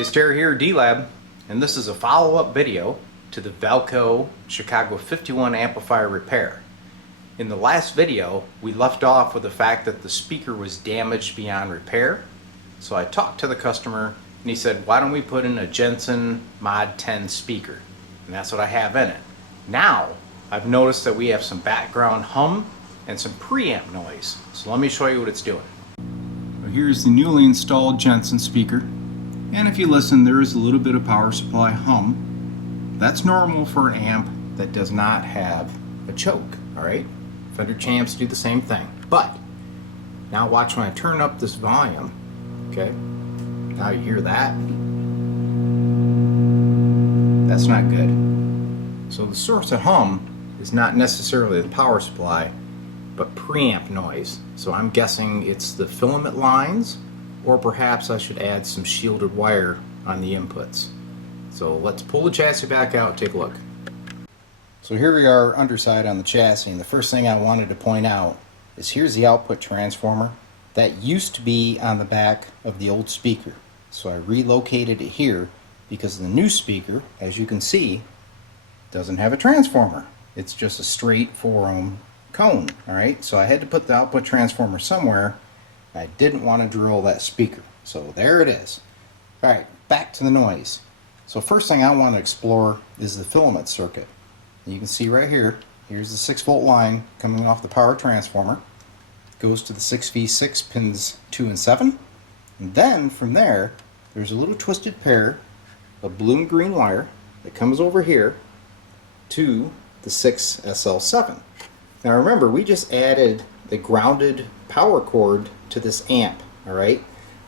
Hey, Stair here, D-Lab, and this is a follow-up video to the Valco Chicago 51 amplifier repair. In the last video, we left off with the fact that the speaker was damaged beyond repair. So I talked to the customer and he said, why don't we put in a Jensen Mod 10 speaker? And that's what I have in it. Now, I've noticed that we have some background hum and some preamp noise. So let me show you what it's doing. Well, here's the newly installed Jensen speaker. And if you listen, there is a little bit of power supply hum. That's normal for an amp that does not have a choke, alright? Fender champs do the same thing. But, now watch when I turn up this volume, okay? Now you hear that. That's not good. So the source of hum is not necessarily the power supply, but preamp noise. So I'm guessing it's the filament lines, or perhaps I should add some shielded wire on the inputs. So let's pull the chassis back out and take a look. So here we are underside on the chassis, and the first thing I wanted to point out is here's the output transformer. That used to be on the back of the old speaker. So I relocated it here because the new speaker, as you can see, doesn't have a transformer. It's just a straight 4-ohm cone, alright? So I had to put the output transformer somewhere. I didn't want to drill that speaker. So there it is. Alright, back to the noise. So first thing I want to explore is the filament circuit. You can see right here, here's the 6-volt line coming off the power transformer. It goes to the 6V6 pins 2 and 7. And then from there, there's a little twisted pair of blue and green wire that comes over here to the 6SL7. Now remember, we just added the grounded power cord to this amp, alright?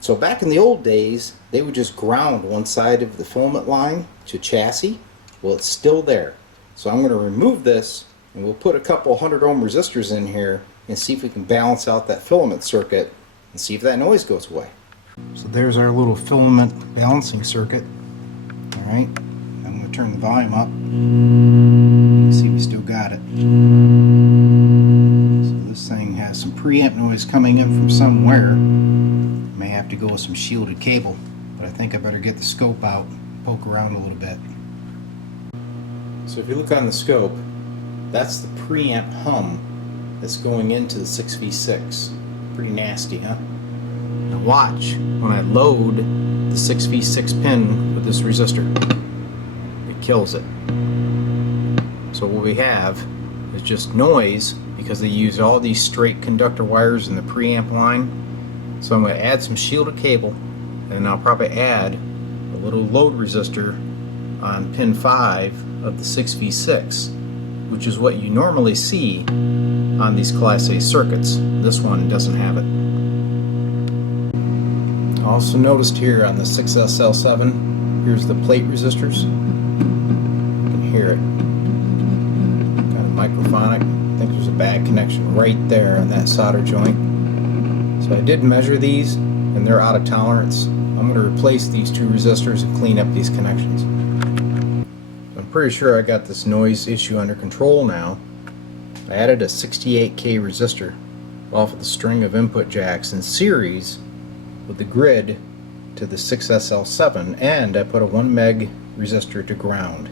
So back in the old days, they would just ground one side of the filament line to chassis. Well, it's still there. So I'm going to remove this, and we'll put a couple 100 ohm resistors in here and see if we can balance out that filament circuit and see if that noise goes away. So there's our little filament balancing circuit. Alright, I'm going to turn the volume up. You can see we still got it. So this thing has some preamp noise coming in from somewhere. May have to go with some shielded cable, but I think I better get the scope out, poke around a little bit. So if you look on the scope, that's the preamp hum that's going into the 6V6. Pretty nasty, huh? Now watch when I load the 6V6 pin with this resistor. It kills it. So what we have is just noise because they use all these straight conductor wires in the preamp line. So I'm going to add some shielded cable, and I'll probably add a little load resistor on pin 5 of the 6V6, which is what you normally see on these Class A circuits. This one doesn't have it. Also noticed here on the 6SL7, here's the plate resistors. You can hear it. Kind of microphonic. I think there's a bad connection right there on that solder joint. So I did measure these, and they're out of tolerance. I'm going to replace these two resistors and clean up these connections. I'm pretty sure I got this noise issue under control now. I added a 68K resistor off of the string of input jacks in series with the grid to the 6SL7, and I put a 1 meg resistor to ground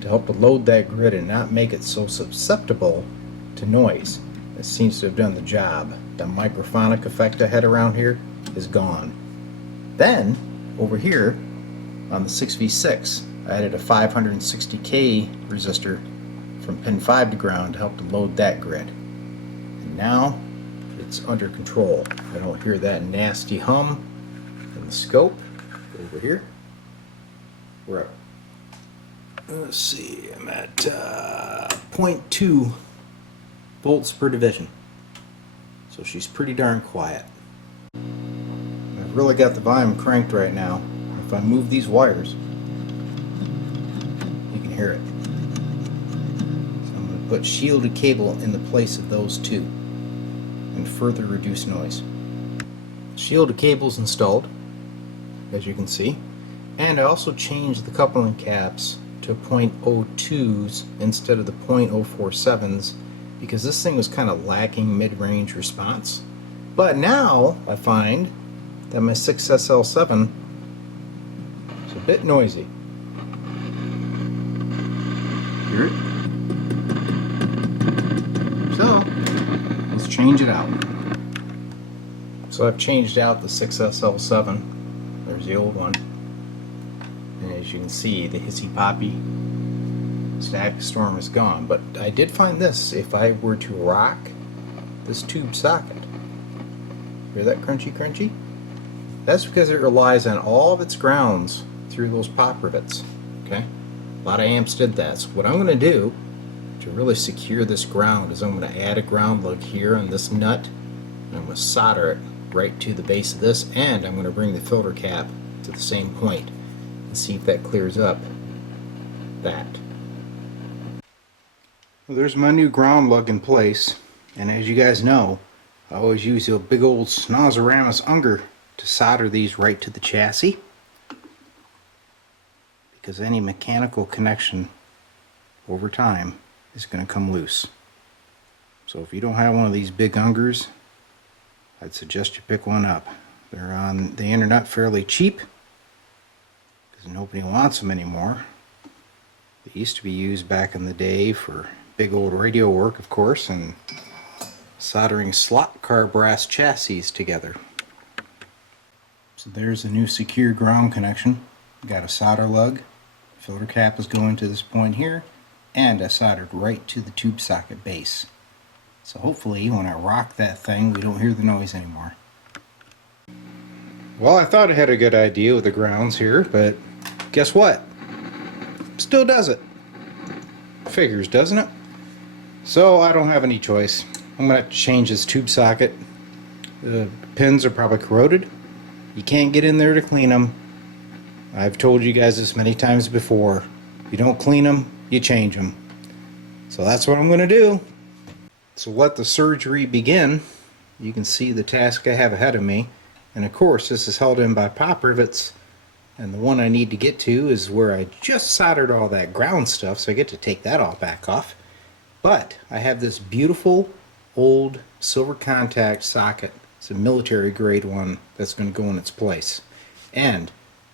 to help to load that grid and not make it so susceptible to noise. It seems to have done the job. The microphonic effect I had around here is gone. Then, over here on the 6V6, I added a 560K resistor from pin 5 to ground to help to load that grid. And now it's under control. I don't hear that nasty hum in the scope. Over here, we're at, let's see, I'm at 0.2 volts per division. So she's pretty darn quiet. I've really got the volume cranked right now. If I move these wires, you can hear it. So I'm going to put shielded cable in the place of those two and further reduce noise. Shielded cable's installed, as you can see, and I also changed the coupling caps to 0.02s instead of the 0.047s because this thing was kind of lacking mid-range response. But now I find that my 6SL7 bit noisy. Hear it? So, let's change it out. So I've changed out the 6SL7. There's the old one. And as you can see, the hissy poppy static storm is gone. But I did find this. If I were to rock this tube socket, hear that crunchy crunchy? That's because it relies on all of its grounds through those pop rivets. Okay? A lot of amps did that. So what I'm going to do to really secure this ground is I'm going to add a ground lug here on this nut, and I'm going to solder it right to the base of this, and I'm going to bring the filter cap to the same point and see if that clears up that. Well, there's my new ground lug in place, and as you guys know, I always use a big old Snozeramus Unger to solder these right to the chassis, because any mechanical connection over time is going to come loose. So if you don't have one of these big Ungers, I'd suggest you pick one up. They're on the internet fairly cheap because nobody wants them anymore. They used to be used back in the day for big old radio work, of course, and soldering slot car brass chassis together. So there's a new secure ground connection. Got a solder lug. Filter cap is going to this point here, and I soldered right to the tube socket base. So hopefully when I rock that thing, we don't hear the noise anymore. Well, I thought I had a good idea with the grounds here, but guess what? Still does it. Figures, doesn't it? So I don't have any choice. I'm going to have to change this tube socket. The pins are probably corroded. You can't get in there to clean them. I've told you guys this many times before. You don't clean them, you change them. So that's what I'm going to do. So let the surgery begin. You can see the task I have ahead of me. And of course, this is held in by pop rivets. And the one I need to get to is where I just soldered all that ground stuff, so I get to take that all back off. But I have this beautiful old silver contact socket. It's a military grade one that's going to go in its place. And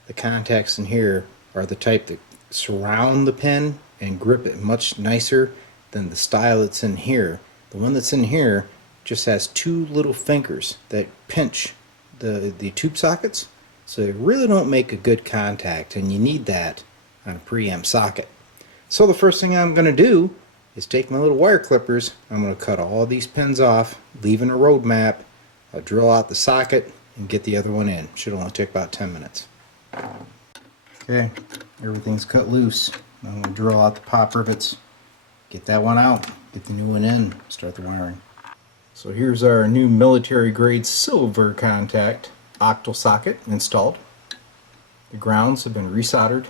the contacts in here are the type that surround the pin and grip it much nicer than the style that's in here. The one that's in here just has two little fingers that pinch the tube sockets, so they really don't make a good contact, and you need that on a preamp socket. So the first thing I'm going to do is take my little wire clippers. I'm going to cut all these pins off, leaving a road map. I'll drill out the socket and get the other one in. Should only take about 10 minutes. Okay, everything's cut loose. I'm going to drill out the pop rivets, get that one out, get the new one in, start the wiring. So here's our new military grade silver contact octal socket installed. The grounds have been resoldered,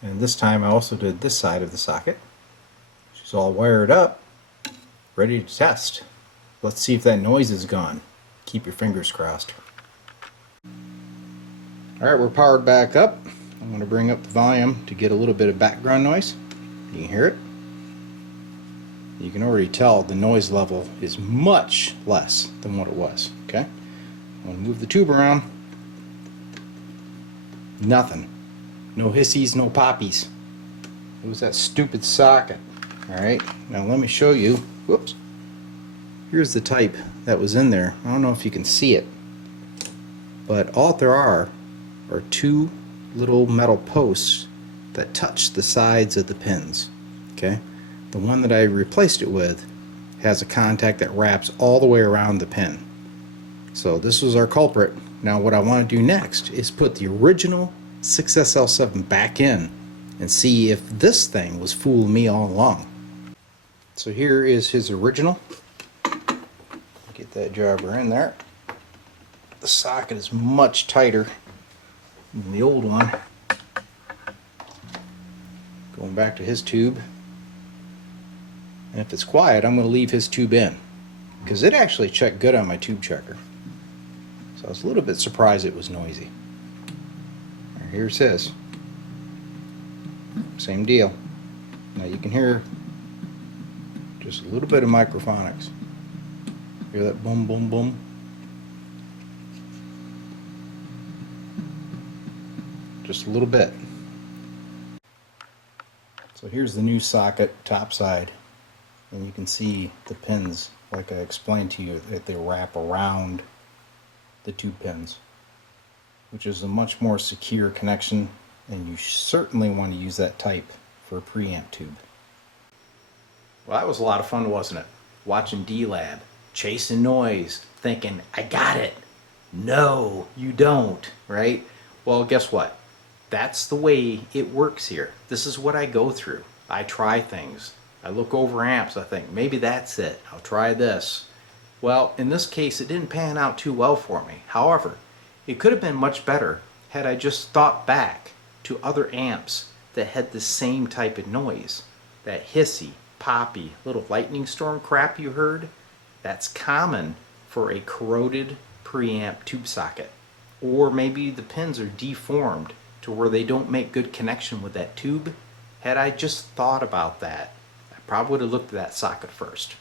and this time I also did this side of the socket. She's all wired up, ready to test. Let's see if that noise is gone. Keep your fingers crossed. Alright, we're powered back up. I'm going to bring up the volume to get a little bit of background noise. You can hear it. You can already tell the noise level is much less than what it was. Okay, I'm going to move the tube around. Nothing. No hissies, no poppies. It was that stupid socket. Alright, now let me show you. Whoops. Here's the type that was in there. I don't know if you can see it, but all there are two little metal posts that touch the sides of the pins. Okay, the one that I replaced it with has a contact that wraps all the way around the pin. So this was our culprit. Now what I want to do next is put the original 6SL7 back in and see if this thing was fooling me all along. So here is his original. Get that jobber in there. The socket is much tighter than the old one. Going back to his tube. And if it's quiet, I'm going to leave his tube in, because it actually checked good on my tube checker. So I was a little bit surprised it was noisy. Here's his. Same deal. Now you can hear just a little bit of microphonics. Hear that boom, boom, boom? just a little bit. So here's the new socket top side, and you can see the pins, like I explained to you, that they wrap around the tube pins, which is a much more secure connection, and you certainly want to use that type for a preamp tube. Well, that was a lot of fun, wasn't it? Watching D-Lab, chasing noise, thinking, I got it. No, you don't, right? Well, guess what? That's the way it works here. This is what I go through. I try things. I look over amps, I think, maybe that's it. I'll try this. Well, in this case, it didn't pan out too well for me. However, it could have been much better had I just thought back to other amps that had the same type of noise. That hissy, poppy, little lightning storm crap you heard, that's common for a corroded preamp tube socket. Or maybe the pins are deformed to where they don't make good connection with that tube. Had I just thought about that, I probably would have looked at that socket first.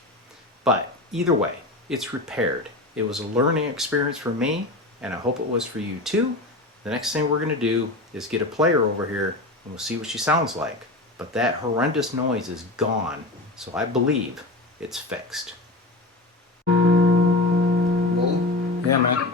But either way, it's repaired. It was a learning experience for me, and I hope it was for you too. The next thing we're going to do is get a player over here and we'll see what she sounds like. But that horrendous noise is gone, so I believe it's fixed. Yeah, man.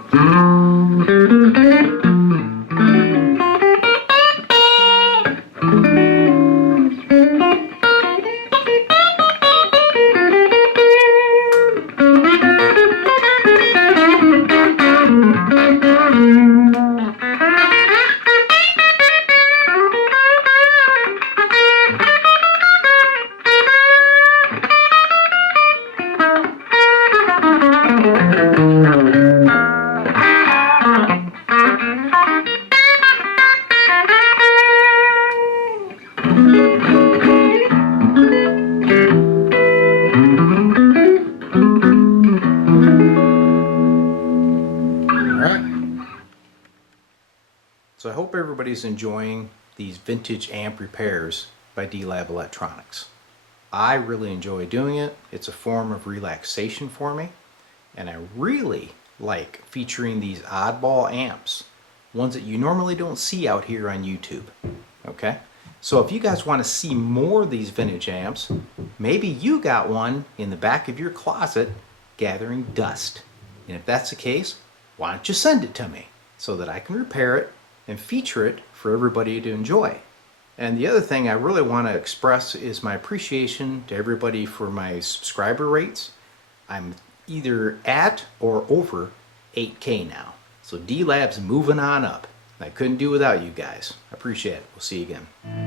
So I hope everybody's enjoying these vintage amp repairs by D-Lab Electronics. I really enjoy doing it. It's a form of relaxation for me, and I really like featuring these oddball amps, ones that you normally don't see out here on YouTube. Okay? So if you guys want to see more of these vintage amps, maybe you got one in the back of your closet gathering dust. And if that's the case, why don't you send it to me so that I can repair it and feature it for everybody to enjoy. And the other thing I really want to express is my appreciation to everybody for my subscriber rates. I'm either at or over 8K now. So D-Lab's moving on up. I couldn't do without you guys. I appreciate it. We'll see you again.